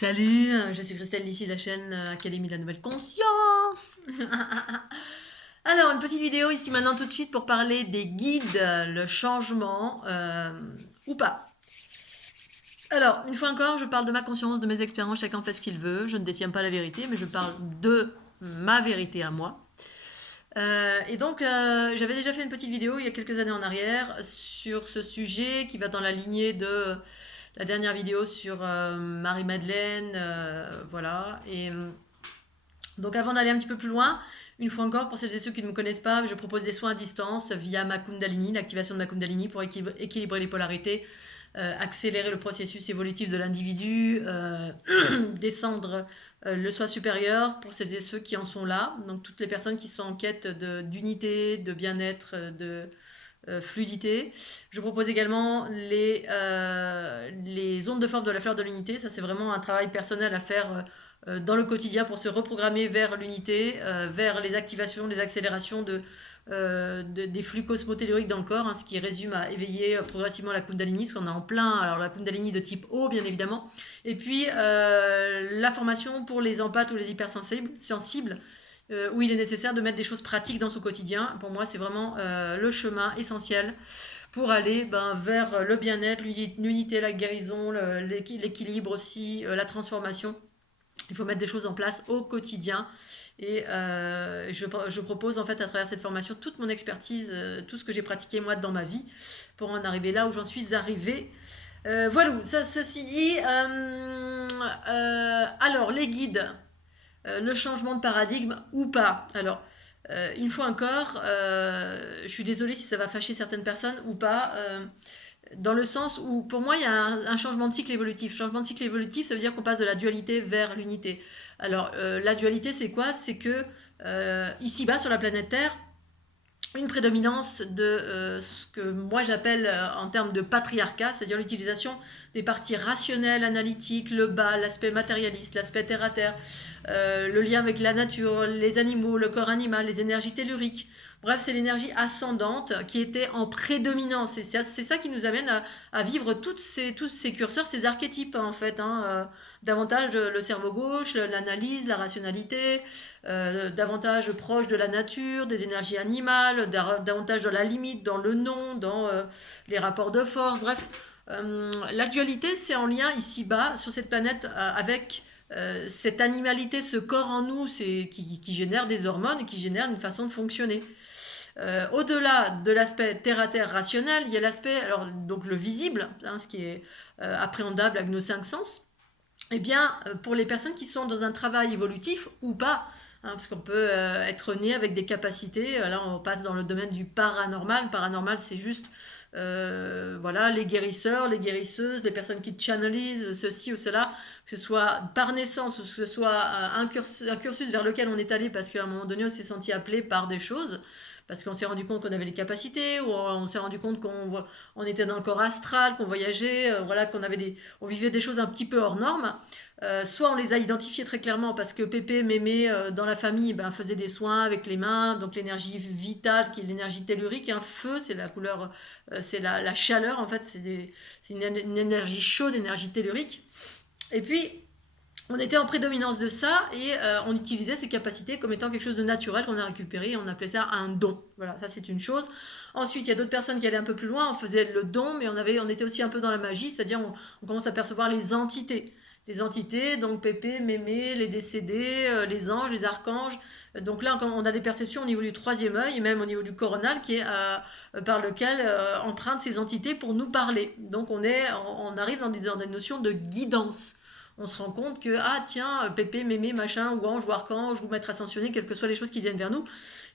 Salut, je suis Christelle d'ici de la chaîne Académie de la Nouvelle Conscience. Alors, une petite vidéo ici maintenant tout de suite pour parler des guides, le changement ou pas. Alors, une fois encore, je parle de ma conscience, de mes expériences, chacun fait ce qu'il veut. Je ne détiens pas la vérité, mais je parle de ma vérité à moi. J'avais déjà fait une petpetite vidéo il y a quelques années en arrière sur ce sujet qui va dans la lignée de la dernière vidéo sur Marie-Madeleine, voilà. Donc avant d'aller un petit peu plus loin, une fois encore, pour celles et ceux qui ne me connaissent pas, je propose des soins à distance via ma Kundalini, l'activation de ma Kundalini pour équilibrer les polarités, accélérer le processus évolutif de l'individu, descendre le soi supérieur pour celles et ceux qui en sont là. Donc toutes les personnes qui sont en quête d'unité, de bien-être, de fluidité. Je propose également les ondes de forme de la fleur de l'unité. Ça, c'est vraiment un travail personnel à faire dans le quotidien pour se reprogrammer vers l'unité, vers les activations, les accélérations des flux cosmotelluriques dans le corps, hein, ce qui résume à éveiller progressivement la Kundalini, ce qu'on a en plein. Alors la Kundalini de type O, bien évidemment. Et puis la formation pour les empathes ou les hypersensibles, où il est nécessaire de mettre des choses pratiques dans son quotidien. Pour moi, c'est vraiment le chemin essentiel pour aller vers le bien-être, l'unité, la guérison, l'équilibre aussi, la transformation. Il faut mettre des choses en place au quotidien. Et je propose en fait à travers cette formation toute mon expertise, tout ce que j'ai pratiqué moi dans ma vie pour en arriver là où j'en suis arrivée. Voilà, ceci dit, alors les guides, le changement de paradigme ou pas. Alors, une fois encore, je suis désolée si ça va fâcher certaines personnes ou pas, dans le sens où pour moi il y a un changement de cycle évolutif. Changement de cycle évolutif, ça veut dire qu'on passe de la dualité vers l'unité. Alors, la dualité, c'est quoi? C'est que ici-bas sur la planète Terre, une prédominance de ce que moi j'appelle en termes de patriarcat, c'est-à-dire l'utilisation des parties rationnelles, analytiques, le bas, l'aspect matérialiste, l'aspect terre-à-terre, le lien avec la nature, les animaux, le corps animal, les énergies telluriques. Bref, c'est l'énergie ascendante qui était en prédominance. Et c'est ça qui nous amène à vivre tous ces curseurs, ces archétypes en fait. Davantage le cerveau gauche, l'analyse, la rationalité, davantage proche de la nature, des énergies animales, davantage dans la limite, dans le non, dans les rapports de force. Bref, la dualité, c'est en lien ici-bas, sur cette planète, avec cette animalité, ce corps en nous qui génère des hormones et qui génère une façon de fonctionner. Au-delà de l'aspect terre-à-terre rationnel, il y a l'aspect, alors donc le visible, hein, ce qui est appréhendable avec nos cinq sens. Eh bien, pour les personnes qui sont dans un travail évolutif ou pas, hein, parce qu'on peut être né avec des capacités, là on passe dans le domaine du paranormal. Paranormal, c'est juste voilà, les guérisseurs, les guérisseuses, les personnes qui channalisent ceci ou cela, que ce soit par naissance ou que ce soit un cursus vers lequel on est allé parce qu'à un moment donné on s'est senti appelé par des choses, parce qu'on s'est rendu compte qu'on avait les capacités, ou on s'est rendu compte qu'on était dans le corps astral, qu'on voyageait, voilà, on vivait des choses un petit peu hors normes. Soit on les a identifiés très clairement parce que Pépé, Mémé, dans la famille, ben, faisait des soins avec les mains, donc l'énergie vitale qui est l'énergie tellurique, un feu, c'est la couleur, c'est la chaleur en fait, c'est une énergie chaude, énergie tellurique. Et puis on était en prédominance de ça et on utilisait ces capacités comme étant quelque chose de naturel qu'on a récupéré et on appelait ça un don. Voilà, ça c'est une chose. Ensuite, il y a d'autres personnes qui allaient un peu plus loin, on faisait le don, mais on était aussi un peu dans la magie, c'est-à-dire on commence à percevoir les entités. Les entités, donc Pépé, Mémé, les décédés, les anges, les archanges. Donc là, on a des perceptions au niveau du troisième œil et même au niveau du coronal qui est par lequel empruntent ces entités pour nous parler. Donc on arrive dans des notions de guidance. On se rend compte que, ah tiens, Pépé, Mémé, machin, ou ange, ou archange, ou maître ascensionné, quelles que soient les choses qui viennent vers nous,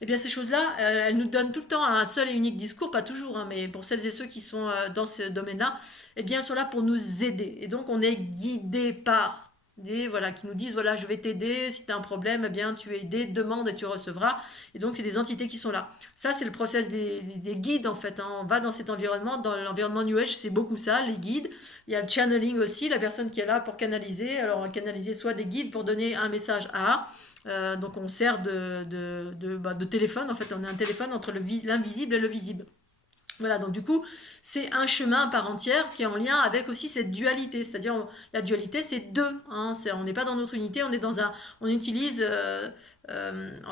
eh bien ces choses-là, elles nous donnent tout le temps un seul et unique discours, pas toujours, hein, mais pour celles et ceux qui sont dans ce domaine-là, eh bien elles sont là pour nous aider. Et donc on est guidé par des, voilà, qui nous disent, voilà, je vais t'aider, si tu as un problème, eh bien tu es aidé, demande et tu recevras. Et donc c'est des entités qui sont là. Ça c'est le process des guides en fait, hein. On va dans cet environnement, dans l'environnement New Age, c'est beaucoup ça, les guides. Il y a le channeling aussi, la personne qui est là pour canaliser. Alors, on va canaliser soit des guides pour donner un message à. Donc, on sert de téléphone. En fait, on a un téléphone entre l'invisible et le visible. Voilà, donc du coup, c'est un chemin à part entière qui est en lien avec aussi cette dualité. C'est-à-dire, la dualité, c'est deux. Hein, on n'est pas dans notre unité, on utilise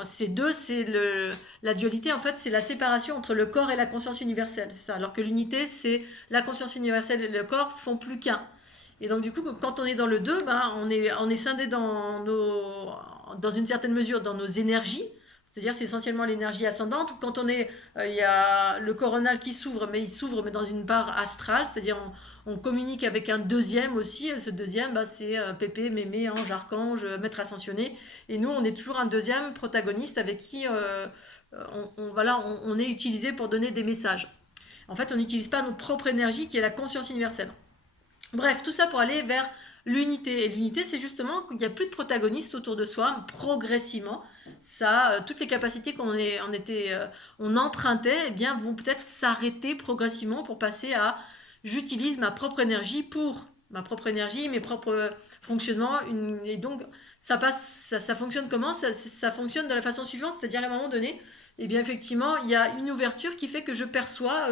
ces deux. La dualité, en fait, c'est la séparation entre le corps et la conscience universelle. C'est ça. Alors que l'unité, c'est la conscience universelle et le corps font plus qu'un. Et donc, du coup, quand on est dans le deux, ben, on est scindé dans une certaine mesure dans nos énergies. C'est-à-dire, c'est essentiellement l'énergie ascendante. Quand il y a le coronal qui s'ouvre, mais il s'ouvre mais dans une part astrale, c'est-à-dire on communique avec un deuxième aussi. Et ce deuxième, bah, c'est Pépé, Mémé, Ange, Archange, Maître Ascensionné. Et nous, on est toujours un deuxième protagoniste avec qui voilà, on est utilisé pour donner des messages. En fait, on n'utilise pas notre propre énergie qui est la conscience universelle. Bref, tout ça pour aller vers l'unité. Et l'unité, c'est justement qu'il n'y a plus de protagonistes autour de soi, progressivement. Toutes les capacités on empruntait, eh bien, vont peut-être s'arrêter progressivement pour passer à j'utilise ma propre énergie pour ma propre énergie, mes propres fonctionnements. Et donc, ça fonctionne comment ça fonctionne de la façon suivante, c'est-à-dire à un moment donné, eh bien, effectivement, il y a une ouverture qui fait que je perçois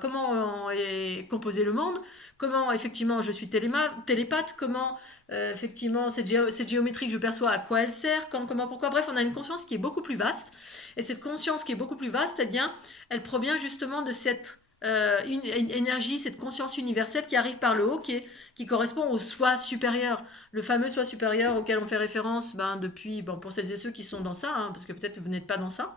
comment est composé le monde, comment effectivement je suis télépathe, comment effectivement cette géométrie que je perçois, à quoi elle sert, comment, pourquoi. Bref, on a une conscience qui est beaucoup plus vaste. Et cette conscience qui est beaucoup plus vaste, eh bien, elle provient justement de cette une énergie, cette conscience universelle qui arrive par le haut, qui correspond au soi supérieur. Le fameux soi supérieur auquel on fait référence depuis, pour celles et ceux qui sont dans ça, hein, parce que peut-être que vous n'êtes pas dans ça.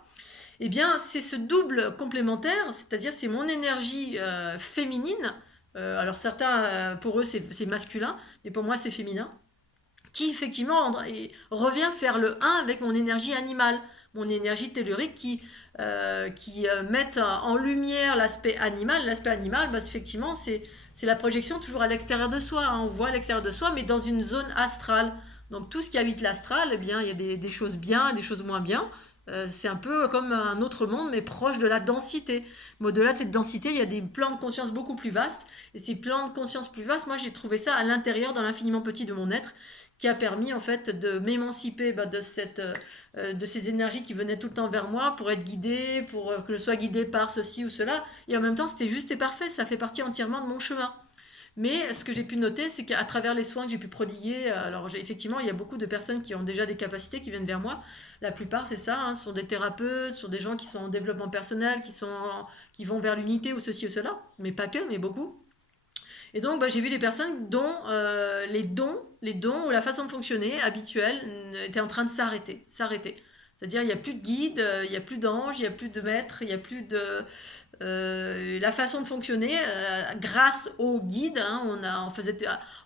Eh bien, c'est ce double complémentaire, c'est-à-dire c'est mon énergie féminine. Alors certains, pour eux, c'est masculin, mais pour moi, c'est féminin, qui effectivement revient faire le 1 avec mon énergie animale, mon énergie tellurique qui met en lumière l'aspect animal. L'aspect animal, effectivement, c'est la projection toujours à l'extérieur de soi. Hein. On voit à l'extérieur de soi, mais dans une zone astrale. Donc tout ce qui habite l'astral, eh bien, il y a des choses bien, des choses moins bien. C'est un peu comme un autre monde, mais proche de la densité. Mais au-delà de cette densité, il y a des plans de conscience beaucoup plus vastes. Et ces plans de conscience plus vastes, moi, j'ai trouvé ça à l'intérieur, dans l'infiniment petit de mon être, qui a permis en fait de m'émanciper de ces énergies qui venaient tout le temps vers moi pour être guidée, pour que je sois guidée par ceci ou cela. Et en même temps, c'était juste et parfait. Ça fait partie entièrement de mon chemin. Mais ce que j'ai pu noter, c'est qu'à travers les soins que j'ai pu prodiguer, alors effectivement, il y a beaucoup de personnes qui ont déjà des capacités qui viennent vers moi. La plupart, c'est ça, hein, ce sont des thérapeutes, ce sont des gens qui sont en développement personnel, qui vont vers l'unité ou ceci ou cela, mais pas que, mais beaucoup. Et donc, j'ai vu des personnes dont les dons ou la façon de fonctionner habituelle était en train de s'arrêter. C'est-à-dire, il n'y a plus de guide, il n'y a plus d'ange, il n'y a plus de maître, il n'y a plus de, la façon de fonctionner grâce au guide. Hein,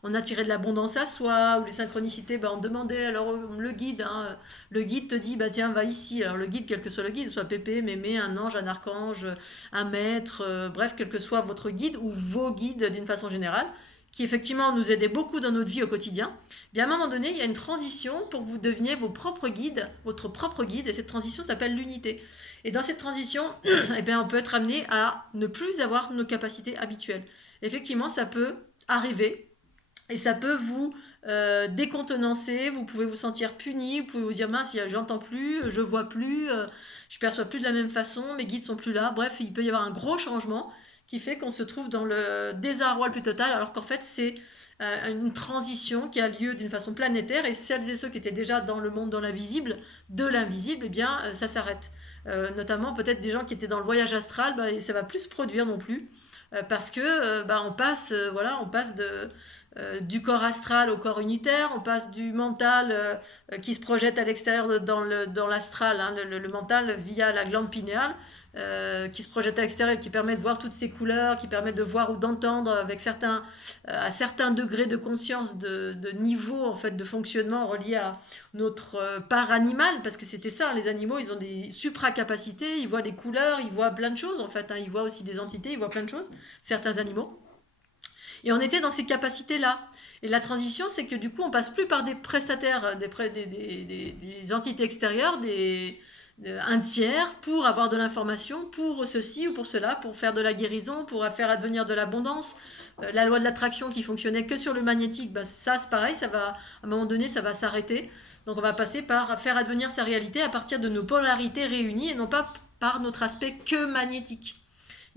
on a tiré de l'abondance à soi ou les synchronicités. On demandait alors le guide. Hein, le guide te dit tiens va ici. Alors le guide, quel que soit le guide, soit Pépé, Mémé, un ange, un archange, un maître, bref quel que soit votre guide ou vos guides d'une façon générale, qui effectivement nous aidaient beaucoup dans notre vie au quotidien. Bien à un moment donné, il y a une transition pour que vous deveniez vos propres guides, votre propre guide, et cette transition s'appelle l'unité. Et dans cette transition, eh bien, on peut être amené à ne plus avoir nos capacités habituelles. Effectivement, ça peut arriver et ça peut vous décontenancer, vous pouvez vous sentir puni, vous pouvez vous dire mince, j'entends plus, je vois plus, je perçois plus de la même façon, mes guides sont plus là. Bref, il peut y avoir un gros changement qui fait qu'on se trouve dans le désarroi le plus total, alors qu'en fait c'est une transition qui a lieu d'une façon planétaire, et celles et ceux qui étaient déjà dans le monde, dans l'invisible, de l'invisible, eh bien ça s'arrête. Notamment peut-être des gens qui étaient dans le voyage astral, ça va plus se produire non plus, parce que on passe du corps astral au corps unitaire, on passe du mental qui se projette à l'extérieur dans l'astral, hein, le mental via la glande pinéale, qui se projette à l'extérieur, qui permet de voir toutes ces couleurs, qui permet de voir ou d'entendre avec à certains degrés de conscience, de niveau en fait de fonctionnement relié à notre part animale, parce que c'était ça, les animaux, ils ont des supracapacités, ils voient des couleurs, ils voient plein de choses en fait, hein, ils voient aussi des entités, ils voient plein de choses, certains animaux. Et on était dans ces capacités-là. Et la transition, c'est que du coup, on passe plus par des prestataires, des entités extérieures, un tiers, pour avoir de l'information, pour ceci ou pour cela, pour faire de la guérison, pour faire advenir de l'abondance. La loi de l'attraction qui fonctionnait que sur le magnétique, ça c'est pareil, à un moment donné, ça va s'arrêter. Donc on va passer par faire advenir sa réalité à partir de nos polarités réunies et non pas par notre aspect que magnétique.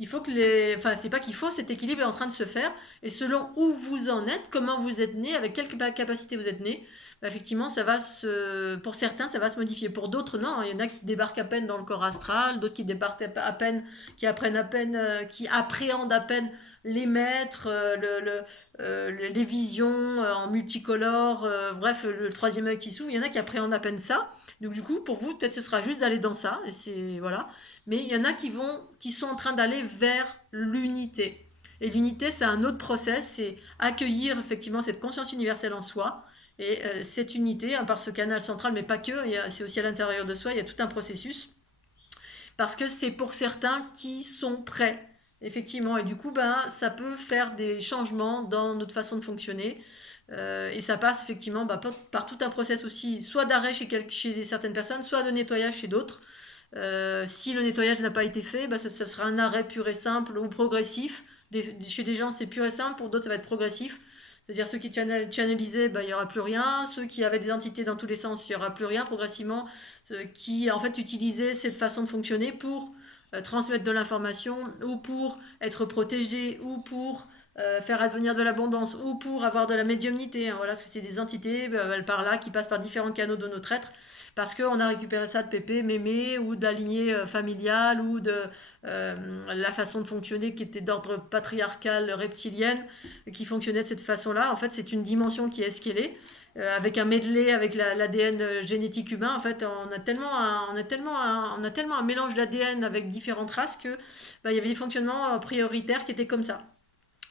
il faut enfin, c'est pas qu'il faut, cet équilibre est en train de se faire. Et selon où vous en êtes, comment vous êtes né, avec quelle capacité vous êtes né, bah, effectivement, pour certains, ça va se modifier. Pour d'autres, non. Il y en a qui débarquent à peine dans le corps astral, d'autres qui débarquent à peine, qui apprennent à peine, qui appréhendent à peine les maîtres, les visions en multicolore, bref, le troisième œil qui s'ouvre. Il y en a qui appréhendent à peine ça. Donc du coup, pour vous, peut-être ce sera juste d'aller dans ça, et c'est voilà. Mais il y en a qui sont en train d'aller vers l'unité. Et l'unité, c'est un autre process, c'est accueillir effectivement cette conscience universelle en soi et cette unité, hein, par ce canal central, mais pas que, c'est aussi à l'intérieur de soi, il y a tout un processus. Parce que c'est pour certains qui sont prêts, effectivement. Et du coup, ben, ça peut faire des changements dans notre façon de fonctionner. Et ça passe effectivement par tout un process aussi, soit d'arrêt chez certaines personnes, soit de nettoyage chez d'autres. Si le nettoyage n'a pas été fait, bah, ça sera un arrêt pur et simple ou progressif. Chez des gens, c'est pur et simple, pour d'autres, ça va être progressif. C'est-à-dire ceux qui channelisaient, bah, il n'y aura plus rien. Ceux qui avaient des entités dans tous les sens, il n'y aura plus rien progressivement. Ceux qui, en fait, utilisaient cette façon de fonctionner pour transmettre de l'information ou pour être protégés ou pour faire advenir de l'abondance ou pour avoir de la médiumnité. Hein, voilà, parce que c'est des entités par là qui passent par différents canaux de notre être parce qu'on a récupéré ça de pépé, mémé ou de la lignée familiale ou de la façon de fonctionner qui était d'ordre patriarcal reptilienne, qui fonctionnait de cette façon-là. En fait, c'est une dimension qui est ce qu'elle est. Avec un medley, avec l'ADN génétique humain, en fait, on a tellement un mélange d'ADN avec différentes races que bah, il y avait des fonctionnements prioritaires qui étaient comme ça.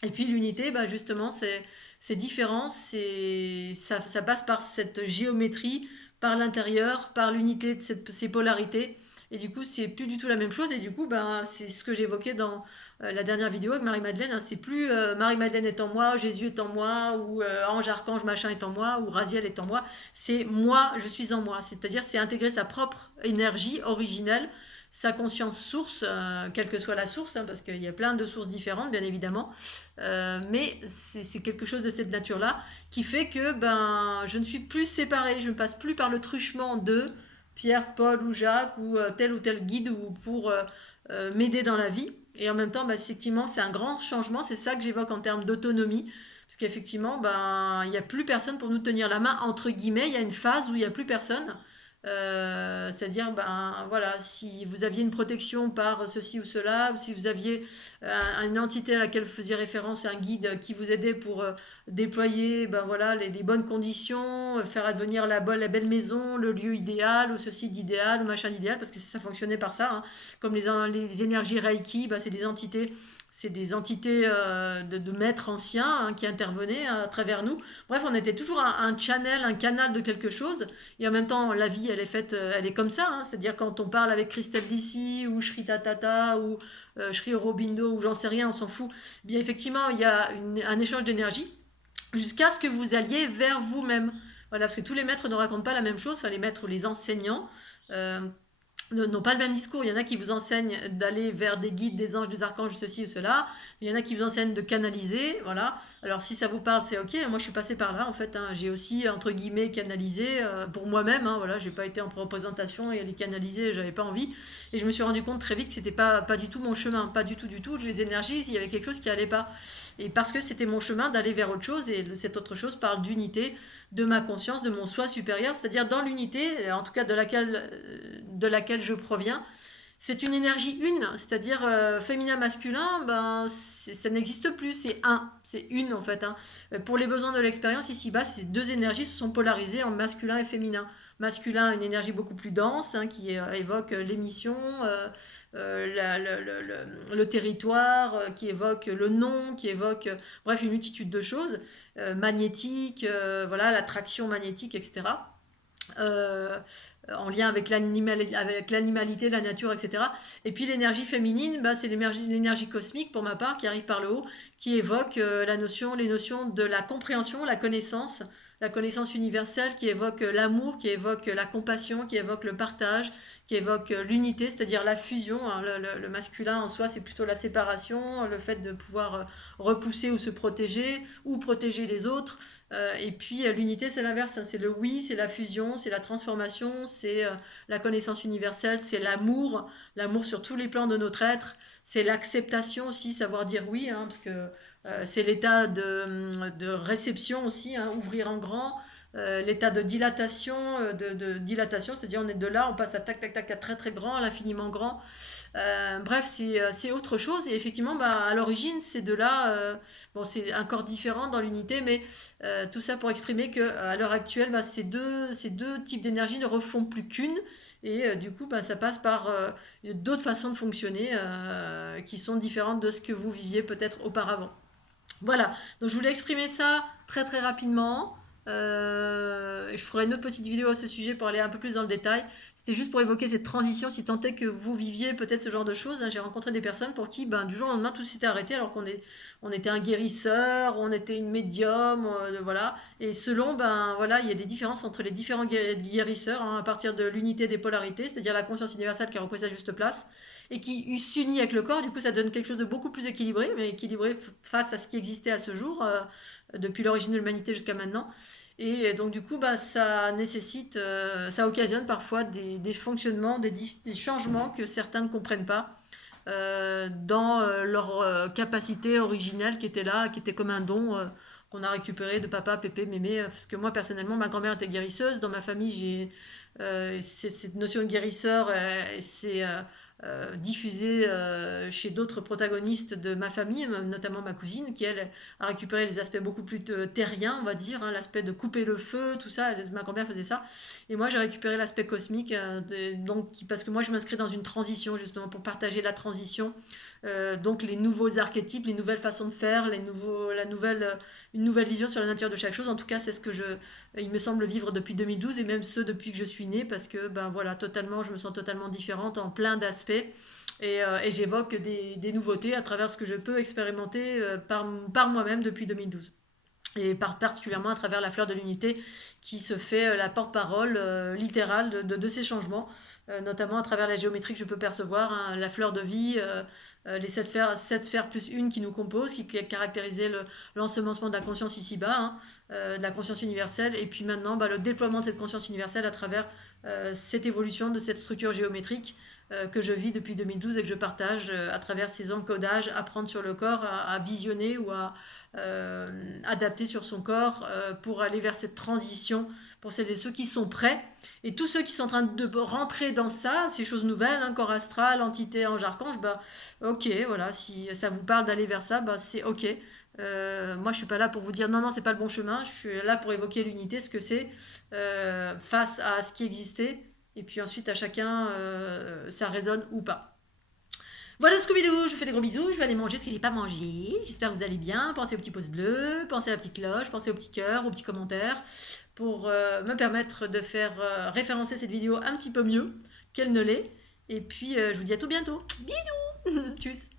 Et puis l'unité, bah, justement, c'est différent, ça passe par cette géométrie, par l'intérieur, par l'unité de ces polarités. Et du coup, c'est plus du tout la même chose. Et du coup, ben, c'est ce que j'évoquais dans la dernière vidéo avec Marie-Madeleine. Hein. C'est plus Marie-Madeleine est en moi, Jésus est en moi, ou Ange, Archange, machin est en moi, ou Raziel est en moi. C'est moi, je suis en moi. C'est-à-dire, c'est intégrer sa propre énergie originelle, sa conscience source, quelle que soit la source, hein, parce qu'il y a plein de sources différentes, bien évidemment. Mais c'est quelque chose de cette nature-là qui fait que ben, je ne suis plus séparée, je ne passe plus par le truchement de Pierre, Paul ou Jacques ou tel guide ou pour m'aider dans la vie. Et en même temps, ben, effectivement, c'est un grand changement, c'est ça que j'évoque en termes d'autonomie. Parce qu'effectivement, ben, il n'y a plus personne pour nous tenir la main, entre guillemets, il y a une phase où il n'y a plus personne. C'est-à-dire, ben voilà, si vous aviez une protection par ceci ou cela, ou si vous aviez une entité à laquelle vous faisiez référence, un guide qui vous aidait pour déployer, ben voilà, les bonnes conditions, faire advenir la belle maison, le lieu idéal, ou ceci d'idéal, ou machin d'idéal, parce que ça fonctionnait par ça. Hein. Comme les énergies Reiki, ben, c'est des entités de maîtres anciens, hein, qui intervenaient à travers nous. Bref, on était toujours un channel, un canal de quelque chose. Et en même temps, la vie, elle est faite, elle est comme ça. Hein. C'est-à-dire quand on parle avec Christelle d'ici, ou Shri Tatata, ou Shri Aurobindo, ou j'en sais rien, on s'en fout. Bien effectivement, il y a un échange d'énergie jusqu'à ce que vous alliez vers vous-même. Voilà, parce que tous les maîtres ne racontent pas la même chose, enfin les maîtres ou les enseignants. Euh, n'ont pas le même discours. Il y en a qui vous enseignent d'aller vers des guides, des anges, des archanges, ceci ou cela. Il y en a qui vous enseignent de canaliser. Voilà. Alors si ça vous parle, c'est ok. Moi, je suis passée par là en fait. Hein. J'ai aussi entre guillemets canalisé pour moi-même. Hein. Voilà, j'ai pas été en représentation et aller canaliser, j'avais pas envie. Et je me suis rendu compte très vite que c'était pas du tout mon chemin, pas du tout du tout. Les énergies, il y avait quelque chose qui allait pas. Et parce que c'était mon chemin d'aller vers autre chose et cette autre chose parle d'unité, de ma conscience, de mon soi supérieur, c'est-à-dire dans l'unité, en tout cas de laquelle je proviens. C'est une énergie une, c'est-à-dire féminin-masculin, ben, ça n'existe plus, c'est une en fait. Hein. Pour les besoins de l'expérience, ici-bas, ces deux énergies se sont polarisées en masculin et féminin. Masculin, une énergie beaucoup plus dense, hein, qui évoque l'émission, le territoire, qui évoque le nom, qui évoque, bref, une multitude de choses, magnétique, voilà, l'attraction magnétique, etc. En lien avec l'animalité, la nature, etc. Et puis l'énergie féminine, bah, c'est l'énergie cosmique pour ma part qui arrive par le haut, qui évoque les notions de la compréhension, la connaissance, la connaissance universelle qui évoque l'amour, qui évoque la compassion, qui évoque le partage, qui évoque l'unité, c'est-à-dire la fusion, hein. Le masculin en soi, c'est plutôt la séparation, le fait de pouvoir repousser ou se protéger, ou protéger les autres. Et puis l'unité, c'est l'inverse, hein. C'est le oui, c'est la fusion, c'est la transformation, c'est la connaissance universelle, c'est l'amour, l'amour sur tous les plans de notre être, c'est l'acceptation aussi, savoir dire oui, hein, parce que c'est l'état de réception aussi, hein, ouvrir en grand, l'état de dilatation, dilatation, c'est-à-dire on est de là, on passe à tac tac tac à très très grand, à l'infiniment grand. Bref, c'est autre chose. Et effectivement, bah, à l'origine, c'est de là, bon, c'est encore différent dans l'unité, mais tout ça pour exprimer que à l'heure actuelle, bah, ces deux types d'énergie ne refont plus qu'une. Et du coup, bah, ça passe par d'autres façons de fonctionner qui sont différentes de ce que vous viviez peut-être auparavant. Voilà, donc je voulais exprimer ça très très rapidement. Je ferai une autre petite vidéo à ce sujet pour aller un peu plus dans le détail. C'était juste pour évoquer cette transition, si tant est que vous viviez peut-être ce genre de choses. J'ai rencontré des personnes pour qui, ben, du jour au lendemain, tout s'était arrêté alors on était un guérisseur, on était une médium, voilà. Et selon, ben voilà, il y a des différences entre les différents guérisseurs, hein, à partir de l'unité des polarités, c'est-à-dire la conscience universelle qui a repris sa juste place et qui s'unit avec le corps. Du coup, ça donne quelque chose de beaucoup plus équilibré, mais équilibré face à ce qui existait à ce jour, depuis l'origine de l'humanité jusqu'à maintenant. Et donc, du coup, bah, ça nécessite, ça occasionne parfois des fonctionnements, des changements que certains ne comprennent pas dans leur capacité originelle qui était là, qui était comme un don qu'on a récupéré de papa, pépé, mémé. Parce que moi, personnellement, ma grand-mère était guérisseuse. Dans ma famille, j'ai cette notion de guérisseur, c'est diffusée chez d'autres protagonistes de ma famille, notamment ma cousine, qui elle a récupéré les aspects beaucoup plus terriens, on va dire, hein, l'aspect de couper le feu, tout ça. Ma grand-mère faisait ça. Et moi, j'ai récupéré l'aspect cosmique, donc, parce que moi, je m'inscris dans une transition, justement, pour partager la transition. Donc, les nouveaux archétypes, les nouvelles façons de faire, une nouvelle vision sur la nature de chaque chose. En tout cas, c'est ce que il me semble vivre depuis 2012 et même ce depuis que je suis née, parce que, ben voilà, totalement, je me sens totalement différente en plein d'aspects. Et j'évoque des nouveautés à travers ce que je peux expérimenter par moi-même depuis 2012 et particulièrement à travers la fleur de l'unité qui se fait la porte-parole littérale de ces changements, notamment à travers la géométrie que je peux percevoir, hein, la fleur de vie, les sept sphères plus une qui nous composent, qui caractérisait l'ensemencement de la conscience ici-bas, hein, de la conscience universelle, et puis maintenant bah, le déploiement de cette conscience universelle à travers cette évolution de cette structure géométrique que je vis depuis 2012 et que je partage à travers ces encodages, apprendre sur le corps, à visionner ou à adapter sur son corps pour aller vers cette transition pour celles et ceux qui sont prêts. Et tous ceux qui sont en train de rentrer dans ça, ces choses nouvelles, hein, corps astral, entité, ange, archange, bah ok, voilà, si ça vous parle d'aller vers ça, bah c'est ok. Moi, je suis pas là pour vous dire non, non, c'est pas le bon chemin. Je suis là pour évoquer l'unité, ce que c'est face à ce qui existait. Et puis ensuite, à chacun, ça résonne ou pas. Voilà Scooby-Doo, je vous fais des gros bisous, je vais aller manger ce que j'ai pas mangé. J'espère que vous allez bien. Pensez au petit pouce bleu, pensez à la petite cloche, pensez au petit cœur, au petit commentaire pour me permettre de faire référencer cette vidéo un petit peu mieux qu'elle ne l'est. Et puis je vous dis à tout bientôt. Bisous. Tchuss.